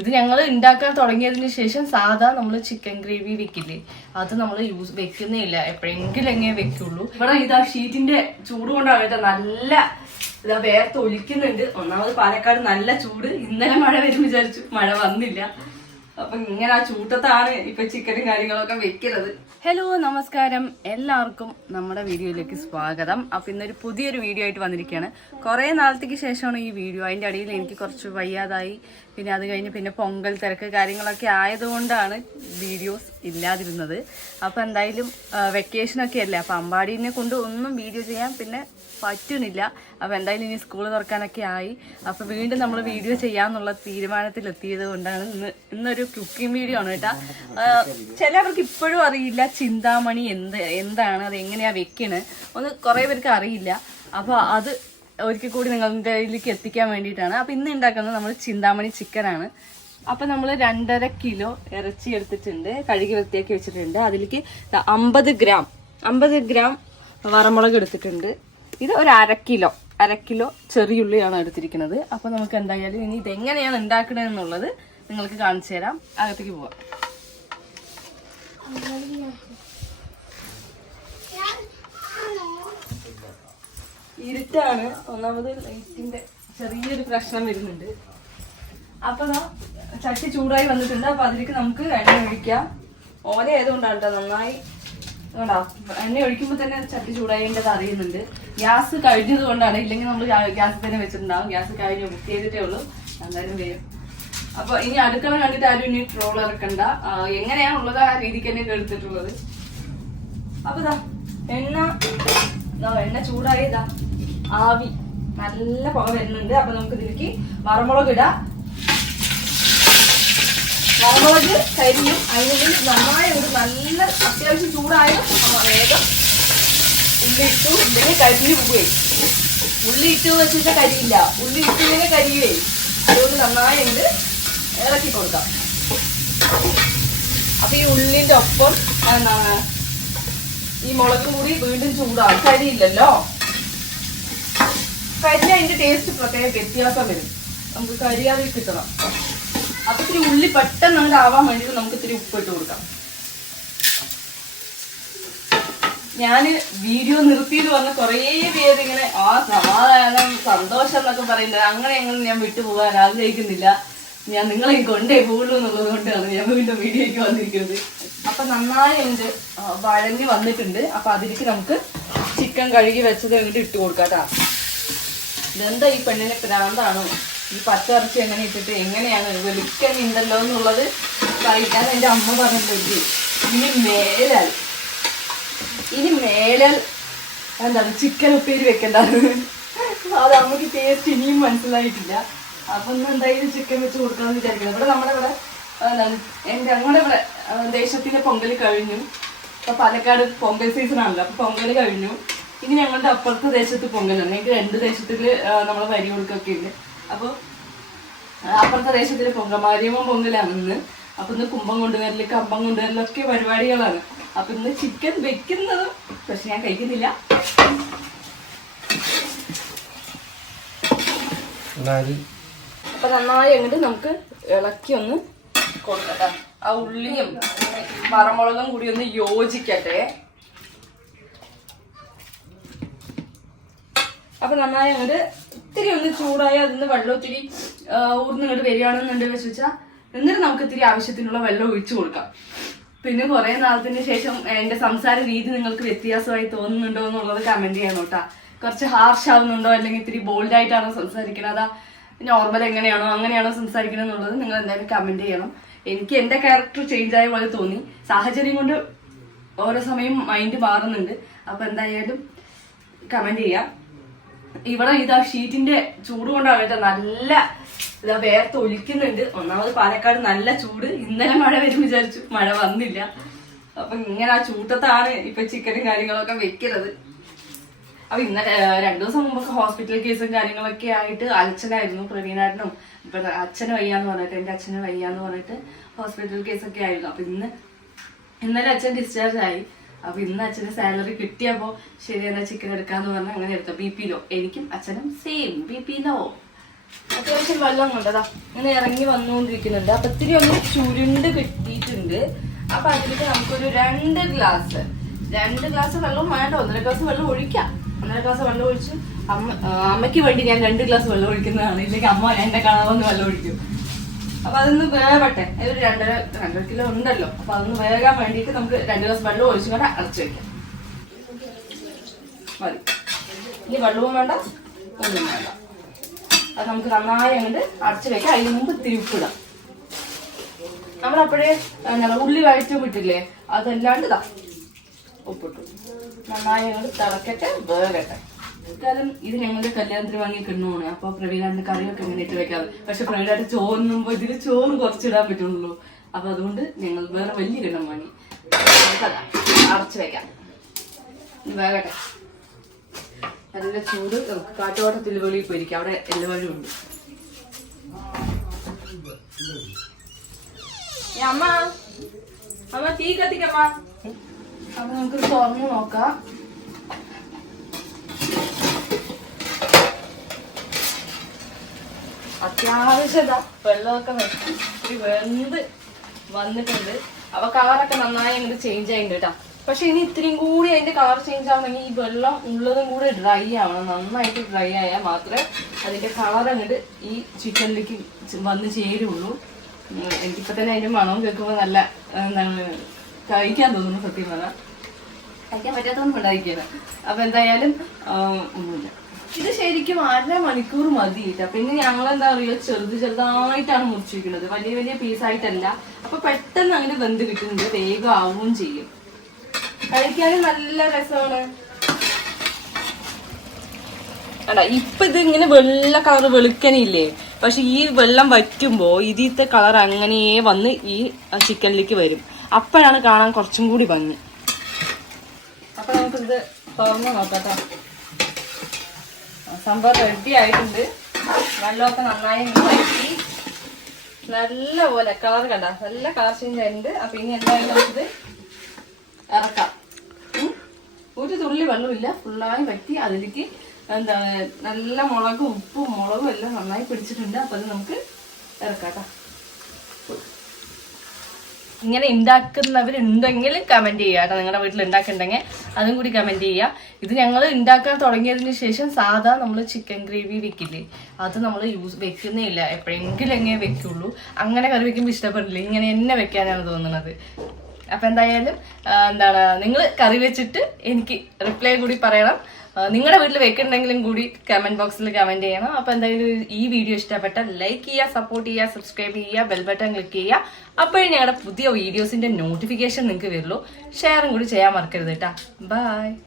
ഇത് ഞങ്ങൾ ഉണ്ടാക്കാൻ തുടങ്ങിയതിന് ശേഷം സാധാ നമ്മൾ ചിക്കൻ ഗ്രേവി വെക്കില്ലേ? അത് നമ്മൾ യൂസ് വെക്കുന്നേ ഇല്ല എപ്പോഴെങ്കിലും എങ്ങനെ വെക്കുള്ളൂ. ഇവിടെ ഇതാ ഷീറ്റിന്റെ ചൂട് കൊണ്ടാണ് കേട്ടോ നല്ല ഇതാ വേർത്ത് ഒലിക്കുന്നുണ്ട്. ഒന്നാമത് പാലക്കാട് നല്ല ചൂട്. ഇന്നലെ മഴ വരും വിചാരിച്ചു. മഴ വന്നില്ല. അപ്പൊ ഇങ്ങനെ ആ ചൂട്ടത്താണ് ഇപ്പൊ ചിക്കനും കാര്യങ്ങളൊക്കെ വെക്കുന്നത്. ഹലോ നമസ്കാരം. എല്ലാവർക്കും നമ്മുടെ വീഡിയോയിലേക്ക് സ്വാഗതം. അപ്പൊ ഇന്നൊരു പുതിയൊരു വീഡിയോ ആയിട്ട് വന്നിരിക്കുകയാണ്. കുറെ നാളത്തേക്ക് ശേഷമാണ് ഈ വീഡിയോ. അതിന്റെ അടിയിൽ എനിക്ക് കുറച്ച് വയ്യാതായി. പിന്നെ അത് കഴിഞ്ഞ് പിന്നെ പൊങ്കൽ തിരക്ക് കാര്യങ്ങളൊക്കെ ആയതുകൊണ്ടാണ് വീഡിയോസ് ഇല്ലാതിരുന്നത്. അപ്പോൾ എന്തായാലും വെക്കേഷനൊക്കെ അല്ലേ? അപ്പം അമ്പാടീനെ കൊണ്ട് ഒന്നും വീഡിയോ ചെയ്യാൻ പിന്നെ പറ്റുന്നില്ല. അപ്പോൾ എന്തായാലും ഇനി സ്കൂൾ തുറക്കാനൊക്കെ ആയി. അപ്പോൾ വീണ്ടും നമ്മൾ വീഡിയോ ചെയ്യാമെന്നുള്ള തീരുമാനത്തിൽ എത്തിയത് കൊണ്ടാണ് ഇന്ന് ഇന്നൊരു കുക്കിംഗ് വീഡിയോ ആണ് കേട്ടോ. ചിലവർക്ക് ഇപ്പോഴും അറിയില്ല ചിന്താമണി എന്ത് എന്താണ് അത് എങ്ങനെയാണ് വെക്കണേ. ഒന്ന് കുറേ പേർക്ക് അറിയില്ല. അപ്പോൾ അത് ഒരിക്കൽ കൂടി നിങ്ങളുടെ കയ്യിലേക്ക് എത്തിക്കാൻ വേണ്ടിയിട്ടാണ്. അപ്പോൾ ഇന്ന് ഉണ്ടാക്കുന്നത് നമ്മൾ ചിന്താമണി ചിക്കനാണ് അപ്പം നമ്മൾ രണ്ടര കിലോ ഇറച്ചി എടുത്തിട്ടുണ്ട്. കഴുകി വൃത്തിയാക്കി വെച്ചിട്ടുണ്ട്. അതിലേക്ക് അമ്പത് ഗ്രാം അമ്പത് ഗ്രാം വറമുളക് എടുത്തിട്ടുണ്ട്. ഇത് ഒരു അര കിലോ അര കിലോ ചെറിയുള്ളിയാണ് എടുത്തിരിക്കുന്നത്. അപ്പോൾ നമുക്ക് എന്തായാലും ഇനി ഇതെങ്ങനെയാണ് ഉണ്ടാക്കുന്നത് എന്നുള്ളത് നിങ്ങൾക്ക് കാണിച്ചു തരാം. അകത്തേക്ക് പോവാം. ഇരുട്ടാണ്. ഒന്നാമത് ലൈറ്റിന്റെ ചെറിയൊരു പ്രശ്നം വരുന്നുണ്ട്. അപ്പൊ ചട്ടി ചൂടായി വന്നിട്ടുണ്ട്. അപ്പൊ അതിലേക്ക് നമുക്ക് എണ്ണ ഒഴിക്കാം. ഓല ആയതുകൊണ്ടാണ് കേട്ടോ നന്നായി എണ്ണ ഒഴിക്കുമ്പോൾ തന്നെ ചട്ടി ചൂടായേണ്ടത് അറിയുന്നുണ്ട്. ഗ്യാസ് കഴിഞ്ഞത് കൊണ്ടാണ്. ഇല്ലെങ്കിൽ നമ്മൾ ഗ്യാസ് തന്നെ വെച്ചിട്ടുണ്ടാവും. ഗ്യാസ് കഴിഞ്ഞ് ബുക്ക് ചെയ്തിട്ടേ ഉള്ളൂ. എന്തായാലും വരും. അപ്പൊ ഇനി അടുക്കള കണ്ടിട്ട് ആരും ഇനി ട്രോൾ ഇറക്കണ്ട. എങ്ങനെയാണ് എങ്ങനെയാണുള്ളത് ആ രീതിക്ക് തന്നെ എടുത്തിട്ടുള്ളത് അപ്പൊ എണ്ണ എണ്ണ ചൂടായതാ ആവി. നല്ല പുക വരുന്നുണ്ട്. അപ്പൊ നമുക്ക് ഇതിലേക്ക് വറമുളക് ഇടാം. വറമുളക് കരിയും. അതിനുള്ളിൽ നന്നായി ഒരു നല്ല അത്യാവശ്യം ചൂടായ വേഗം ഉള്ളി ഇട്ടു. ഇല്ലെങ്കിൽ കരിഞ്ഞു പോവുകയും ഉള്ളി ഇട്ടു വെച്ചിട്ട് കരിയില്ല. ഉള്ളി ഇട്ടില്ലെങ്കിൽ കരിയുവേ അതുകൊണ്ട് നന്നായി ഉണ്ട് ഇറക്കി കൊടുക്കാം. അപ്പൊ ഈ ഉള്ളിന്റെ ഒപ്പം ഈ മുളകും കൂടി വീണ്ടും ചൂടാവും കരിയില്ലല്ലോ? കരിഞ്ഞ അതിന്റെ ടേസ്റ്റ് പ്രത്യേക വ്യത്യാസം വരും. നമുക്ക് കരിയാതെ കിട്ടണം. അപ്പൊ ഇത്തിരി ഉള്ളി പെട്ടെന്ന് അങ്ങോട്ട് ആവാൻ നമുക്ക് ഇത്തിരി ഉപ്പിട്ട് കൊടുക്കാം. ഞാൻ വീഡിയോ നിർത്തിയത് വന്ന് കുറേ പേര് ഇങ്ങനെ ആ സമാധാനം സന്തോഷം എന്നൊക്കെ പറയുന്നത്. അങ്ങനെ അങ്ങനെ ഞാൻ വിട്ടുപോകാൻ ആഗ്രഹിക്കുന്നില്ല. ഞാൻ നിങ്ങളെ കൊണ്ടേ പോകുള്ളൂ എന്നുള്ളത് കൊണ്ടാണ് ഞാൻ വീണ്ടും വീഡിയോയ്ക്ക് വന്നിരിക്കുന്നത്. അപ്പൊ നന്നായി ഉണ്ട് വഴഞ്ഞ് വന്നിട്ടുണ്ട്. അപ്പൊ അതിലേക്ക് നമുക്ക് ചിക്കൻ കഴുകി വെച്ചത് അങ്ങോട്ട് ഇട്ട് കൊടുക്കാം ഇതെന്താ ഈ പെണ്ണിനെ പ്രാന്താണോ? ഈ പച്ചിറച്ചി എങ്ങനെ ഇട്ടിട്ട് എങ്ങനെയാണ്? വെളുക്കൻ ഉണ്ടല്ലോ എന്നുള്ളത് കഴിക്കാൻ എന്റെ അമ്മ പറഞ്ഞിട്ടുണ്ട് ഇനി മേലാൽ ഇനി മേലാൽ എന്താണ് ചിക്കൻ ഉപ്പേരി വെക്കേണ്ടത് അത് അമ്മയ്ക്ക് ടേസ്റ്റ് ഇനിയും മനസ്സിലായിട്ടില്ല. അപ്പൊ ഒന്ന് എന്തായാലും ചിക്കൻ വെച്ച് കൊടുക്കണം വിചാരിക്കുന്നത് ഇവിടെ നമ്മുടെ ഇവിടെ എന്താണ് എന്റെ ഞങ്ങളുടെ ഇവിടെ ദേശത്തിന്റെ പൊങ്കൽ കഴിഞ്ഞു. ഇപ്പൊ പാലക്കാട് പൊങ്കൽ സീസൺ ആണല്ലോ. അപ്പൊ പൊങ്കൽ കഴിഞ്ഞു. ഇനി ഞങ്ങളുടെ അപ്പുറത്തെ ദേശത്ത് പൊങ്കലാണ് ഞങ്ങൾക്ക് രണ്ട് ദേശത്തിൽ നമ്മൾ വരി കൊടുക്കൊക്കെ ഉണ്ട്. അപ്പൊ അപ്പുറത്തെ ദേശത്തിൽ പൊങ്കമാരിയമ്മ പൊങ്കലാണ് ഇന്ന്. അപ്പൊ ഇന്ന് കുമ്പം കൊണ്ടുവരൽ കമ്പം കൊണ്ടുവരലൊക്കെ പരിപാടികളാണ്. അപ്പൊ ഇന്ന് ചിക്കൻ വെക്കുന്നതും പക്ഷെ ഞാൻ കഴിക്കുന്നില്ല. അപ്പൊ നന്നായി അങ്ങോട്ട് നമുക്ക് ഇളക്കി ഒന്ന് കൊടുക്കട്ടെ. ആ ഉള്ളിയും മറമുളകും കൂടി ഒന്ന് യോജിക്കട്ടെ. അപ്പൊ നന്നായി അങ്ങോട്ട് ഇത്തിരി ഒന്ന് ചൂടായി അതിന്ന് വെള്ളം ഒത്തിരി ഊർന്ന് ഇങ്ങോട്ട് വരികയാണെന്നുണ്ട് വെച്ച് വെച്ചാൽ എന്നിട്ട് നമുക്ക് ഇത്തിരി ആവശ്യത്തിനുള്ള വെള്ളം ഒഴിച്ചു കൊടുക്കാം. പിന്നെ കുറെ നാളത്തിന് ശേഷം എന്റെ സംസാര രീതി നിങ്ങൾക്ക് വ്യത്യാസമായി തോന്നുന്നുണ്ടോ എന്നുള്ളത് കമന്റ് ചെയ്യണം കേട്ടാ. കുറച്ച് ഹാർഷ് ആവുന്നുണ്ടോ അല്ലെങ്കിൽ ഇത്തിരി ബോൾഡ് ആയിട്ടാണോ സംസാരിക്കുന്നത് അതാ നോർമൽ എങ്ങനെയാണോ അങ്ങനെയാണോ സംസാരിക്കുന്നത് എന്നുള്ളത് നിങ്ങൾ എന്തായാലും കമന്റ് ചെയ്യണം. എനിക്ക് എന്റെ ക്യാരക്ടർ ചേഞ്ച് ആയ പോലെ തോന്നി. സാഹചര്യം കൊണ്ട് ഓരോ സമയം മൈൻഡ് മാറുന്നുണ്ട്. അപ്പൊ എന്തായാലും കമന്റ് ചെയ്യാം. ഇവിടെ ഇതാ ഷീറ്റിന്റെ ചൂട് കൊണ്ടാണ് കേട്ടോ നല്ല ഇതാ വേർത്ത് ഒലിക്കുന്നുണ്ട്. ഒന്നാമത് പാലക്കാട് നല്ല ചൂട്. ഇന്നലെ മഴ വരും വിചാരിച്ചു. മഴ വന്നില്ല. അപ്പൊ ഇങ്ങനെ ആ ചൂട്ടത്താണ് ഇപ്പൊ ചിക്കനും കാര്യങ്ങളൊക്കെ വെക്കുന്നത്. അപ്പൊ ഇന്നലെ രണ്ടു ദിവസം മുമ്പൊക്കെ ഹോസ്പിറ്റൽ കേസും കാര്യങ്ങളൊക്കെ ആയിട്ട് അച്ഛനായിരുന്നു പ്രവീണാട്ടനും. ഇപ്പൊ അച്ഛന് വയ്യാന്ന് പറഞ്ഞിട്ട് എന്റെ അച്ഛന് വയ്യാന്ന് പറഞ്ഞിട്ട് ഹോസ്പിറ്റൽ കേസൊക്കെ ആയിരുന്നു. അപ്പൊ ഇന്ന് ഇന്നലെ അച്ഛൻ ഡിസ്ചാർജ് ആയി. അപ്പൊ ഇന്ന് അച്ഛന് സാലറി കിട്ടിയപ്പോ ശരി എന്നാ ചിക്കൻ എടുക്കാന്ന് പറഞ്ഞ അങ്ങനെ എടുത്തു. ബി ലോ എനിക്കും അച്ഛനും സെയിം ബി ലോ അത്യാവശ്യം വെള്ളം കൊണ്ടതാ ഇങ്ങനെ ഇറങ്ങി വന്നുകൊണ്ടിരിക്കുന്നുണ്ട്. അപ്പൊ ഇത്തിരി ഒന്ന് ചുരുണ്ട് കിട്ടിയിട്ടുണ്ട്. അപ്പൊ അതിലേക്ക് നമുക്കൊരു രണ്ട് ഗ്ലാസ് രണ്ട് ഗ്ലാസ് വെള്ളം വേണ്ട. ഒന്നര ഗ്ലാസ് വെള്ളം ഒഴിക്കാം. ഒന്നര ഗ്ലാസ് വെള്ളം ഒഴിച്ച് അമ്മ അമ്മയ്ക്ക് വേണ്ടി ഞാൻ രണ്ട് ഗ്ലാസ് വെള്ളം ഒഴിക്കുന്നതാണ്. ഇല്ലെങ്കിൽ അമ്മ എന്റെ കളവൊന്ന് വെള്ളം ഒഴിക്കും. അപ്പൊ അതൊന്ന് വേവട്ടെ. ഒരു രണ്ടര രണ്ടര കിലോ ഉണ്ടല്ലോ. അപ്പൊ അതൊന്ന് വേകാൻ വേണ്ടിയിട്ട് നമുക്ക് രണ്ട് ഗ്ലാസ് വെള്ളം ഒഴിച്ചും കൂടെ അടച്ചു വെക്കാം. മതി. ഇനി വെള്ളവും വേണ്ട ഒന്നും വേണ്ട. അത് നമുക്ക് നന്നായി അങ്ങോട്ട് അടച്ചു വെക്കാം. അതിന് മുമ്പ് തിരിപ്പിടാം നമ്മളപ്പോഴേ എന്താണ് ഉള്ളി വഴറ്റും വിട്ടില്ലേ അതല്ലാണ്ട് ഇതാ ഉപ്പിട്ടു. നന്നായി അങ്ങോട്ട് തിളക്കട്ടെ വേകട്ടെ കാരണം ഇത് ഞങ്ങളുടെ കല്യാണത്തിന് വാങ്ങിയ കിണ്ണമാണ് അപ്പൊ പ്രവീണാന്റെ കറിയൊക്കെ ഇങ്ങനെ ഇട്ട് വെക്കാറ് പക്ഷെ പ്രവീണാന്റെ ചോറിനുമ്പോ ഇതിൽ ചോറ് കുറച്ചിടാൻ പറ്റുള്ളൂ. അപ്പൊ അതുകൊണ്ട് ഞങ്ങൾ വേറെ വലിയ കിണ്ണം വാങ്ങി. അടച്ചു വെക്കാം. വേകട്ടെ നല്ല ചൂട്. കാറ്റോട്ടത്തിൽ വെളിയിൽ പോയിരിക്കും. അവിടെ എല്ലാവരും ഉണ്ട്. അമ്മ. അമ്മ തീ കത്തിക്കമ്മ. അപ്പൊ നമുക്ക് തുറന്നു നോക്കാം. അത്യാവശ്യം വെള്ളമൊക്കെ ഇത്തിരി വെന്ത് വന്നിട്ടുണ്ട്. അപ്പൊ കളറൊക്കെ നന്നായി അങ്ങോട്ട് ചേഞ്ച് ആയിട്ടുണ്ട് കേട്ടോ പക്ഷെ ഇനി ഇത്രയും കൂടി അതിന്റെ കളർ ചേഞ്ച് ആവണമെങ്കിൽ ഈ വെള്ളം ഉള്ളതും കൂടി ഡ്രൈ ആവണം. നന്നായിട്ട് ഡ്രൈ ആയാൽ മാത്രമേ അതിന്റെ കളർ അങ്ങോട്ട് ഈ ചിക്കനിലേക്ക് വന്ന് ചേരുള്ളൂ. എനിക്കിപ്പോ തന്നെ അതിന്റെ മണവും കേൾക്കുമ്പോൾ നല്ല എന്താണ് കഴിക്കാൻ തോന്നുന്നു സത്യം പറഞ്ഞാൽ കഴിക്കാൻ പറ്റാത്തതൊന്നും ഉണ്ടായിരിക്കുന്നത് അപ്പൊ എന്തായാലും ഒന്നുമില്ല. ഇത് ശരിക്കും അര മണിക്കൂർ മതി കേട്ടോ. പിന്നെ ഞങ്ങൾ എന്താ പറയുക ചെറുത് ചെറുതായിട്ടാണ് മുറിച്ചിരിക്കുന്നത്. വലിയ വലിയ പീസ് ആയിട്ടല്ല. അപ്പൊ പെട്ടെന്ന് അങ്ങനെ വെന്ത് കിട്ടുന്നുണ്ട്. വേഗം ആവുകയും ചെയ്യും. കഴിക്കാനും നല്ല രസമാണ്. അല്ല ഇപ്പൊ ഇത് ഇങ്ങനെ വെള്ള കളർ വെളുക്കനില്ലേ? പക്ഷെ ഈ വെള്ളം വറ്റുമ്പോ ഇതിത്തെ കളർ അങ്ങനെ വന്ന് ഈ ചിക്കനിലേക്ക് വരും. അപ്പോഴാണ് കാണാൻ കുറച്ചും കൂടി ഭംഗി. അപ്പൊ നമുക്കിത് തുറന്നു നോക്കാം സംഭവം റെഡി ആയിട്ടുണ്ട്. വെള്ളമൊക്കെ നന്നായി ഇങ്ങനെ നല്ല പോലെ കളർ കണ്ട. നല്ല കളർ ചേഞ്ച് ആയിട്ടുണ്ട്. അപ്പൊ ഇനി എന്തായാലും നമുക്കിത് ഇറക്കാം. ഒരു തുള്ളി വെള്ളമില്ല. ഫുള്ളായി വറ്റി അതിലേക്ക് എന്താ നല്ല മുളകും ഉപ്പും മുളകും എല്ലാം നന്നായി പിടിച്ചിട്ടുണ്ട്. അപ്പൊ അത് നമുക്ക് ഇറക്കാട്ടോ ഇങ്ങനെ ഉണ്ടാക്കുന്നവരുണ്ടെങ്കിൽ കമന്റ് ചെയ്യുക കേട്ടോ. നിങ്ങളുടെ വീട്ടിൽ ഉണ്ടാക്കുന്നുണ്ടെങ്കിൽ അതും കൂടി കമന്റ് ചെയ്യുക ഇത് ഞങ്ങൾ ഉണ്ടാക്കാൻ തുടങ്ങിയതിന് ശേഷം സാധാ നമ്മൾ ചിക്കൻ ഗ്രേവി വെക്കില്ലേ? അത് നമ്മൾ യൂസ് വെക്കുന്നേ ഇല്ല എപ്പോഴെങ്കിലും എങ്ങനെ വെക്കുള്ളൂ. അങ്ങനെ കറി വെക്കുമ്പോൾ ഇഷ്ടപ്പെടില്ല. ഇങ്ങനെ എന്നെ വെക്കാനാണ് തോന്നുന്നത് അപ്പൊ എന്തായാലും എന്താണ് നിങ്ങൾ കറി വെച്ചിട്ട് എനിക്ക് റിപ്ലൈ കൂടി പറയണം. നിങ്ങളുടെ വീട്ടിൽ വെക്കുന്നുണ്ടെങ്കിലും കൂടി കമന്റ് ബോക്സിൽ കമന്റ് ചെയ്യണം. അപ്പൊ എന്തായാലും ഈ വീഡിയോ ഇഷ്ടപ്പെട്ട ലൈക്ക് ചെയ്യുക സപ്പോർട്ട് ചെയ്യുക സബ്സ്ക്രൈബ് ചെയ്യുക ബെൽ ബട്ടൺ ക്ലിക്ക് ചെയ്യുക. അപ്പോഴേ ഞങ്ങളുടെ പുതിയ വീഡിയോസിന്റെ നോട്ടിഫിക്കേഷൻ നിങ്ങൾക്ക് വരുള്ളൂ. ഷെയറും കൂടി ചെയ്യാൻ മറക്കരുത് കേട്ടാ ബൈ